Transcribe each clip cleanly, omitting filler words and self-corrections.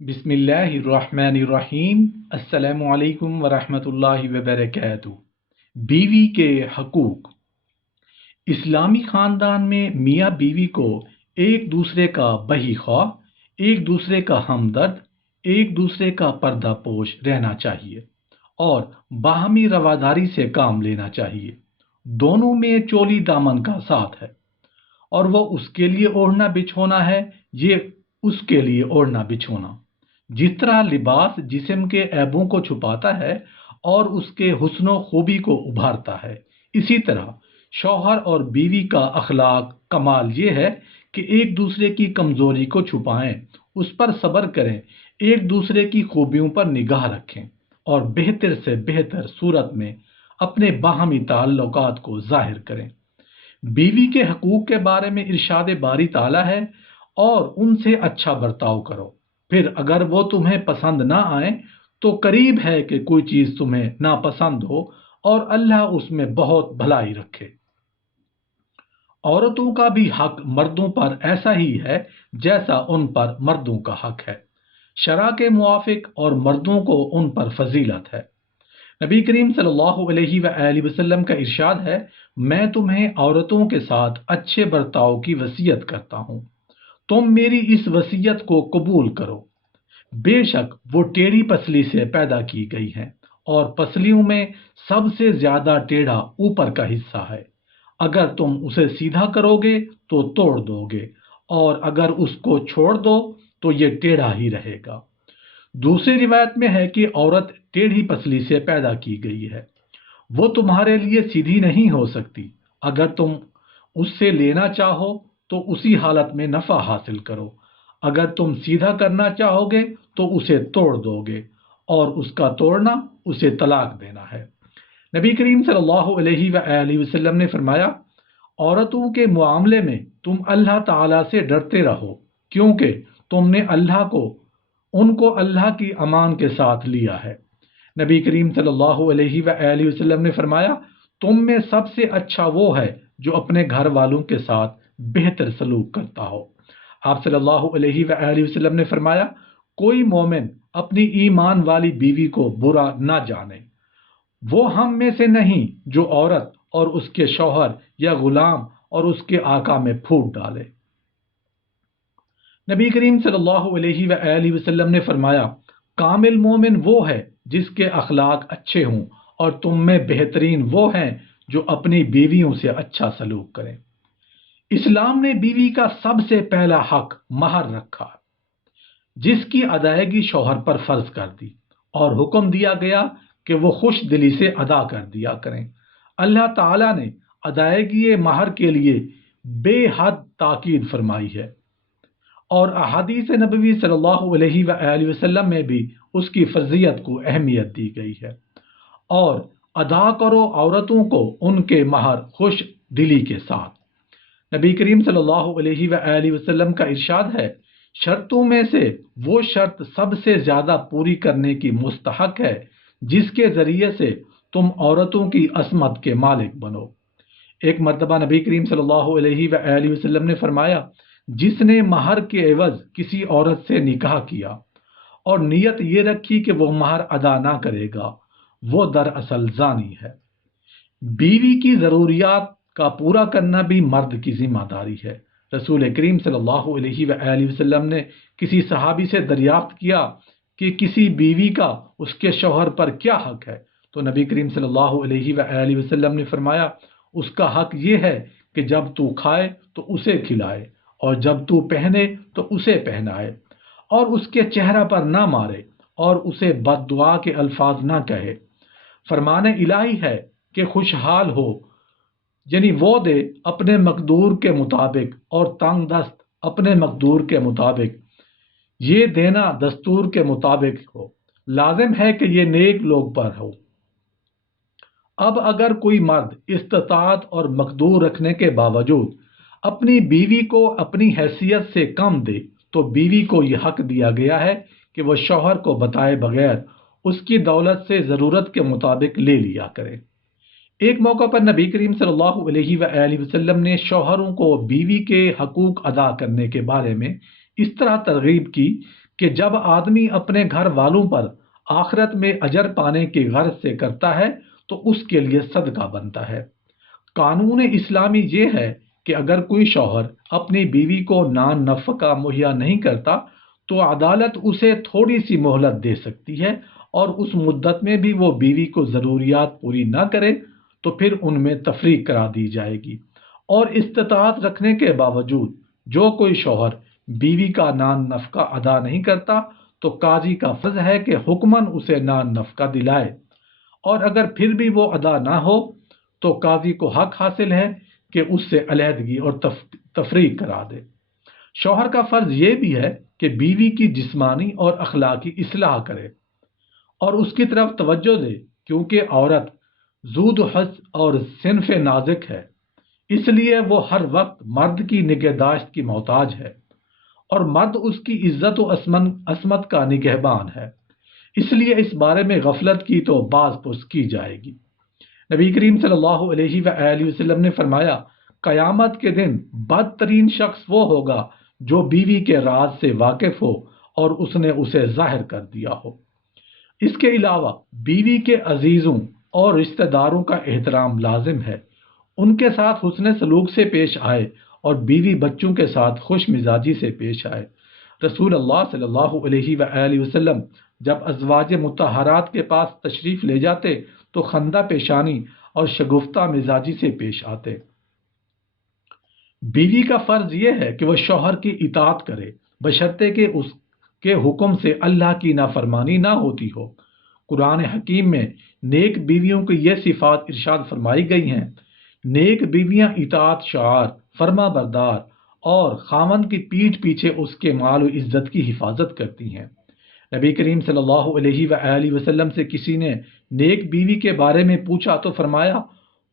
بسم اللہ الرحمن الرحیم۔ السلام علیکم ورحمۃ اللہ وبرکاتہ۔ بیوی کے حقوق۔ اسلامی خاندان میں میاں بیوی کو ایک دوسرے کا بہی خواہ، ایک دوسرے کا ہمدرد، ایک دوسرے کا پردہ پوش رہنا چاہیے اور باہمی رواداری سے کام لینا چاہیے۔ دونوں میں چولی دامن کا ساتھ ہے، اور وہ اس کے لیے اوڑھنا بچھونا ہے، یہ اس کے لیے اوڑھنا بچھونا۔ جس طرح لباس جسم کے عیبوں کو چھپاتا ہے اور اس کے حسن و خوبی کو ابھارتا ہے، اسی طرح شوہر اور بیوی کا اخلاق کمال یہ ہے کہ ایک دوسرے کی کمزوری کو چھپائیں، اس پر صبر کریں، ایک دوسرے کی خوبیوں پر نگاہ رکھیں اور بہتر سے بہتر صورت میں اپنے باہمی تعلقات کو ظاہر کریں۔ بیوی کے حقوق کے بارے میں ارشاد باری تعالیٰ ہے، اور ان سے اچھا برتاؤ کرو، پھر اگر وہ تمہیں پسند نہ آئیں تو قریب ہے کہ کوئی چیز تمہیں ناپسند ہو، اور اللہ اس میں بہت بھلائی رکھے۔ عورتوں کا بھی حق مردوں پر ایسا ہی ہے جیسا ان پر مردوں کا حق ہے، شرع کے موافق، اور مردوں کو ان پر فضیلت ہے۔ نبی کریم صلی اللہ علیہ وآلہ وسلم کا ارشاد ہے، میں تمہیں عورتوں کے ساتھ اچھے برتاؤ کی وصیت کرتا ہوں، تم میری اس وصیت کو قبول کرو۔ بے شک وہ ٹیڑھی پسلی سے پیدا کی گئی ہیں، اور پسلیوں میں سب سے زیادہ ٹیڑھا اوپر کا حصہ ہے۔ اگر تم اسے سیدھا کرو گے تو توڑ دو گے، اور اگر اس کو چھوڑ دو تو یہ ٹیڑھا ہی رہے گا۔ دوسری روایت میں ہے کہ عورت ٹیڑھی پسلی سے پیدا کی گئی ہے، وہ تمہارے لیے سیدھی نہیں ہو سکتی۔ اگر تم اس سے لینا چاہو تو اسی حالت میں نفع حاصل کرو، اگر تم سیدھا کرنا چاہو گے تو اسے توڑ دو گے، اور اس کا توڑنا اسے طلاق دینا ہے۔ نبی کریم صلی اللہ علیہ وآلہ وسلم نے فرمایا، عورتوں کے معاملے میں تم اللہ تعالیٰ سے ڈرتے رہو، کیونکہ تم نے ان کو اللہ کی امان کے ساتھ لیا ہے۔ نبی کریم صلی اللہ علیہ وآلہ وسلم نے فرمایا، تم میں سب سے اچھا وہ ہے جو اپنے گھر والوں کے ساتھ بہتر سلوک کرتا ہو۔ آپ صلی اللہ علیہ وآلہ وسلم نے فرمایا، کوئی مومن اپنی ایمان والی بیوی کو برا نہ جانے، وہ ہم میں سے نہیں جو عورت اور اس کے شوہر یا غلام اور اس کے آقا میں پھوٹ ڈالے۔ نبی کریم صلی اللہ علیہ وآلہ وسلم نے فرمایا، کامل مومن وہ ہے جس کے اخلاق اچھے ہوں، اور تم میں بہترین وہ ہیں جو اپنی بیویوں سے اچھا سلوک کریں۔ اسلام نے بیوی کا سب سے پہلا حق مہر رکھا، جس کی ادائیگی شوہر پر فرض کر دی، اور حکم دیا گیا کہ وہ خوش دلی سے ادا کر دیا کریں۔ اللہ تعالیٰ نے ادائیگی مہر کے لیے بے حد تاکید فرمائی ہے، اور احادیث نبوی صلی اللہ علیہ وآلہ وسلم میں بھی اس کی فرضیت کو اہمیت دی گئی ہے۔ اور ادا کرو عورتوں کو ان کے مہر خوش دلی کے ساتھ۔ نبی کریم صلی اللہ علیہ وآلہ وسلم کا ارشاد ہے، شرطوں میں سے وہ شرط سب سے زیادہ پوری کرنے کی مستحق ہے جس کے ذریعے سے تم عورتوں کی عصمت کے مالک بنو۔ ایک مرتبہ نبی کریم صلی اللہ علیہ وآلہ وسلم نے فرمایا، جس نے مہر کے عوض کسی عورت سے نکاح کیا اور نیت یہ رکھی کہ وہ مہر ادا نہ کرے گا، وہ دراصل زانی ہے۔ بیوی کی ضروریات کا پورا کرنا بھی مرد کی ذمہ داری ہے۔ رسول کریم صلی اللہ علیہ وآلہ وسلم نے کسی صحابی سے دریافت کیا کہ کسی بیوی کا اس کے شوہر پر کیا حق ہے، تو نبی کریم صلی اللہ علیہ وآلہ وسلم نے فرمایا، اس کا حق یہ ہے کہ جب تو کھائے تو اسے کھلائے، اور جب تو پہنے تو اسے پہنائے، اور اس کے چہرہ پر نہ مارے، اور اسے بد دعا کے الفاظ نہ کہے۔ فرمان الہی ہے کہ خوشحال ہو، یعنی وہ دے اپنے مقدور کے مطابق، اور تنگ دست اپنے مقدور کے مطابق، یہ دینا دستور کے مطابق ہو، لازم ہے کہ یہ نیک لوگ پر ہو۔ اب اگر کوئی مرد استطاعت اور مقدور رکھنے کے باوجود اپنی بیوی کو اپنی حیثیت سے کم دے تو بیوی کو یہ حق دیا گیا ہے کہ وہ شوہر کو بتائے بغیر اس کی دولت سے ضرورت کے مطابق لے لیا کرے۔ ایک موقع پر نبی کریم صلی اللہ علیہ وآلہ وسلم نے شوہروں کو بیوی کے حقوق ادا کرنے کے بارے میں اس طرح ترغیب کی کہ جب آدمی اپنے گھر والوں پر آخرت میں اجر پانے کی غرض سے کرتا ہے تو اس کے لیے صدقہ بنتا ہے۔ قانون اسلامی یہ ہے کہ اگر کوئی شوہر اپنی بیوی کو نان نفقہ مہیا نہیں کرتا تو عدالت اسے تھوڑی سی مہلت دے سکتی ہے، اور اس مدت میں بھی وہ بیوی کو ضروریات پوری نہ کرے تو پھر ان میں تفریق کرا دی جائے گی۔ اور استطاعت رکھنے کے باوجود جو کوئی شوہر بیوی کا نان نفقہ ادا نہیں کرتا تو قاضی کا فرض ہے کہ حکماً اسے نان نفقہ دلائے، اور اگر پھر بھی وہ ادا نہ ہو تو قاضی کو حق حاصل ہے کہ اس سے علیحدگی اور تفریق کرا دے۔ شوہر کا فرض یہ بھی ہے کہ بیوی کی جسمانی اور اخلاقی اصلاح کرے اور اس کی طرف توجہ دے، کیونکہ عورت ذو حس اور صنف نازک ہے، اس لیے وہ ہر وقت مرد کی نگہداشت کی محتاج ہے، اور مرد اس کی عزت و عصمت کا نگہبان ہے، اس لیے اس بارے میں غفلت کی تو باز پرس کی جائے گی۔ نبی کریم صلی اللہ علیہ وآلہ وسلم نے فرمایا، قیامت کے دن بدترین شخص وہ ہوگا جو بیوی کے راز سے واقف ہو اور اس نے اسے ظاہر کر دیا ہو۔ اس کے علاوہ بیوی کے عزیزوں اور رشتہ داروں کا احترام لازم ہے، ان کے ساتھ حسن سلوک سے پیش آئے اور بیوی بچوں کے ساتھ خوش مزاجی سے پیش آئے۔ رسول اللہ صلی اللہ علیہ وآلہ وسلم جب ازواج مطہرات کے پاس تشریف لے جاتے تو خندہ پیشانی اور شگفتہ مزاجی سے پیش آتے۔ بیوی کا فرض یہ ہے کہ وہ شوہر کی اطاعت کرے بشرطے کہ اس کے حکم سے اللہ کی نافرمانی نہ ہوتی ہو۔ قرآن حکیم میں نیک بیویوں کی یہ صفات ارشاد فرمائی گئی ہیں: نیک بیویاں اطاعت شعار، فرما بردار اور خاوند کی پیٹھ پیچھے اس کے مال و عزت کی حفاظت کرتی ہیں۔ نبی کریم صلی اللہ علیہ وآلہ وسلم سے کسی نے نیک بیوی کے بارے میں پوچھا تو فرمایا،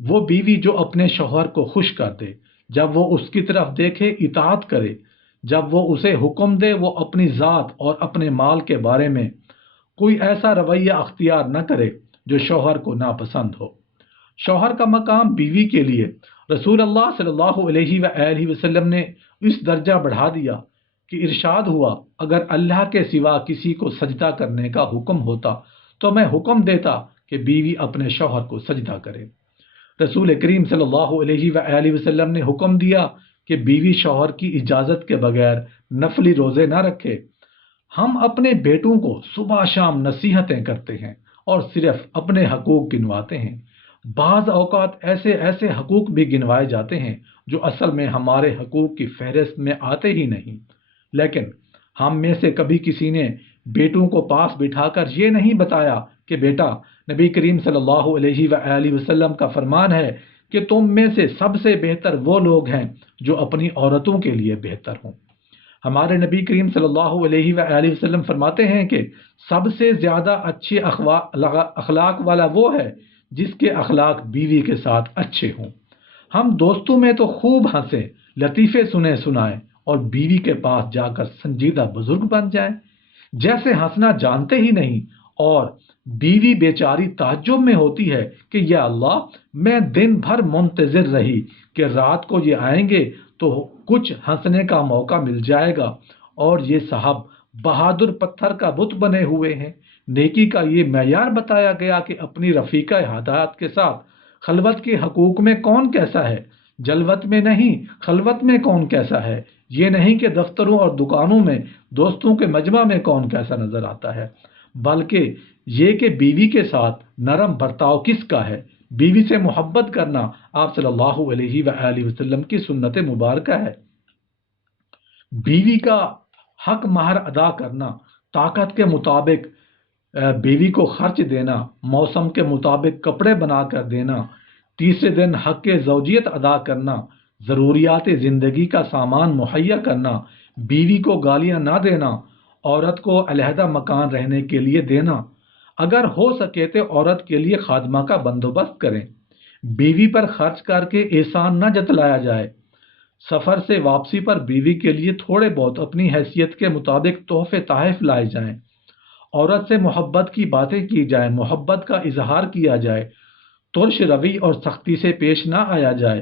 وہ بیوی جو اپنے شوہر کو خوش کر دے، جب وہ اس کی طرف دیکھے اطاعت کرے، جب وہ اسے حکم دے وہ اپنی ذات اور اپنے مال کے بارے میں کوئی ایسا رویہ اختیار نہ کرے جو شوہر کو ناپسند ہو۔ شوہر کا مقام بیوی کے لیے رسول اللہ صلی اللہ علیہ وآلہ وسلم نے اس درجہ بڑھا دیا کہ ارشاد ہوا، اگر اللہ کے سوا کسی کو سجدہ کرنے کا حکم ہوتا تو میں حکم دیتا کہ بیوی اپنے شوہر کو سجدہ کرے۔ رسول کریم صلی اللہ علیہ وآلہ وسلم نے حکم دیا کہ بیوی شوہر کی اجازت کے بغیر نفلی روزے نہ رکھے۔ ہم اپنے بیٹوں کو صبح شام نصیحتیں کرتے ہیں اور صرف اپنے حقوق گنواتے ہیں۔ بعض اوقات ایسے حقوق بھی گنوائے جاتے ہیں جو اصل میں ہمارے حقوق کی فہرست میں آتے ہی نہیں، لیکن ہم میں سے کبھی کسی نے بیٹوں کو پاس بٹھا کر یہ نہیں بتایا کہ بیٹا، نبی کریم صلی اللہ علیہ وآلہ وسلم کا فرمان ہے کہ تم میں سے سب سے بہتر وہ لوگ ہیں جو اپنی عورتوں کے لیے بہتر ہوں۔ ہمارے نبی کریم صلی اللہ علیہ وآلہ وسلم فرماتے ہیں کہ سب سے زیادہ اچھے اخلاق والا وہ ہے جس کے اخلاق بیوی کے ساتھ اچھے ہوں۔ ہم دوستوں میں تو خوب ہنسیں، لطیفے سنائیں اور بیوی کے پاس جا کر سنجیدہ بزرگ بن جائیں، جیسے ہنسنا جانتے ہی نہیں، اور بیوی بیچاری تعجب میں ہوتی ہے کہ یا اللہ، میں دن بھر منتظر رہی کہ رات کو یہ آئیں گے تو کچھ ہنسنے کا موقع مل جائے گا، اور یہ صاحب بہادر پتھر کا بت بنے ہوئے ہیں۔ نیکی کا یہ معیار بتایا گیا کہ اپنی رفیقہ ہدایت کے ساتھ خلوت کے حقوق میں کون کیسا ہے، جلوت میں نہیں خلوت میں کون کیسا ہے۔ یہ نہیں کہ دفتروں اور دکانوں میں دوستوں کے مجمع میں کون کیسا نظر آتا ہے، بلکہ یہ کہ بیوی کے ساتھ نرم برتاؤ کس کا ہے۔ بیوی سے محبت کرنا آپ صلی اللہ علیہ وآلہ وسلم کی سنت مبارکہ ہے۔ بیوی کا حق مہر ادا کرنا، طاقت کے مطابق بیوی کو خرچ دینا، موسم کے مطابق کپڑے بنا کر دینا، تیسرے دن حق زوجیت ادا کرنا، ضروریات زندگی کا سامان مہیا کرنا، بیوی کو گالیاں نہ دینا، عورت کو علیحدہ مکان رہنے کے لیے دینا، اگر ہو سکے تو عورت کے لیے خادمہ کا بندوبست کریں، بیوی پر خرچ کر کے احسان نہ جتلایا جائے، سفر سے واپسی پر بیوی کے لیے تھوڑے بہت اپنی حیثیت کے مطابق تحفے تحائف لائے جائیں، عورت سے محبت کی باتیں کی جائیں، محبت کا اظہار کیا جائے، ترش روی اور سختی سے پیش نہ آیا جائے،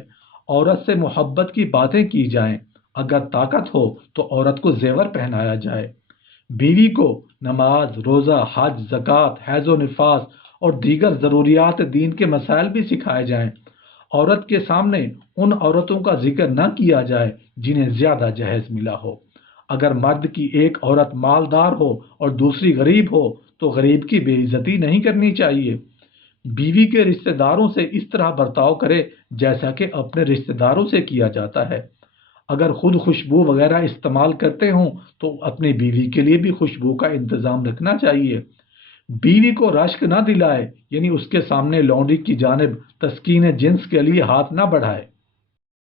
عورت سے محبت کی باتیں کی جائیں، اگر طاقت ہو تو عورت کو زیور پہنایا جائے، بیوی کو نماز، روزہ، حج، زکوٰۃ، حیض و نفاس اور دیگر ضروریات دین کے مسائل بھی سکھائے جائیں۔ عورت کے سامنے ان عورتوں کا ذکر نہ کیا جائے جنہیں زیادہ جہیز ملا ہو۔ اگر مرد کی ایک عورت مالدار ہو اور دوسری غریب ہو تو غریب کی بے عزتی نہیں کرنی چاہیے۔ بیوی کے رشتہ داروں سے اس طرح برتاؤ کرے جیسا کہ اپنے رشتہ داروں سے کیا جاتا ہے۔ اگر خود خوشبو وغیرہ استعمال کرتے ہوں تو اپنی بیوی کے لیے بھی خوشبو کا انتظام رکھنا چاہیے۔ بیوی کو رشک نہ دلائے، یعنی اس کے سامنے لونڈی کی جانب تسکین جنس کے لیے ہاتھ نہ بڑھائے۔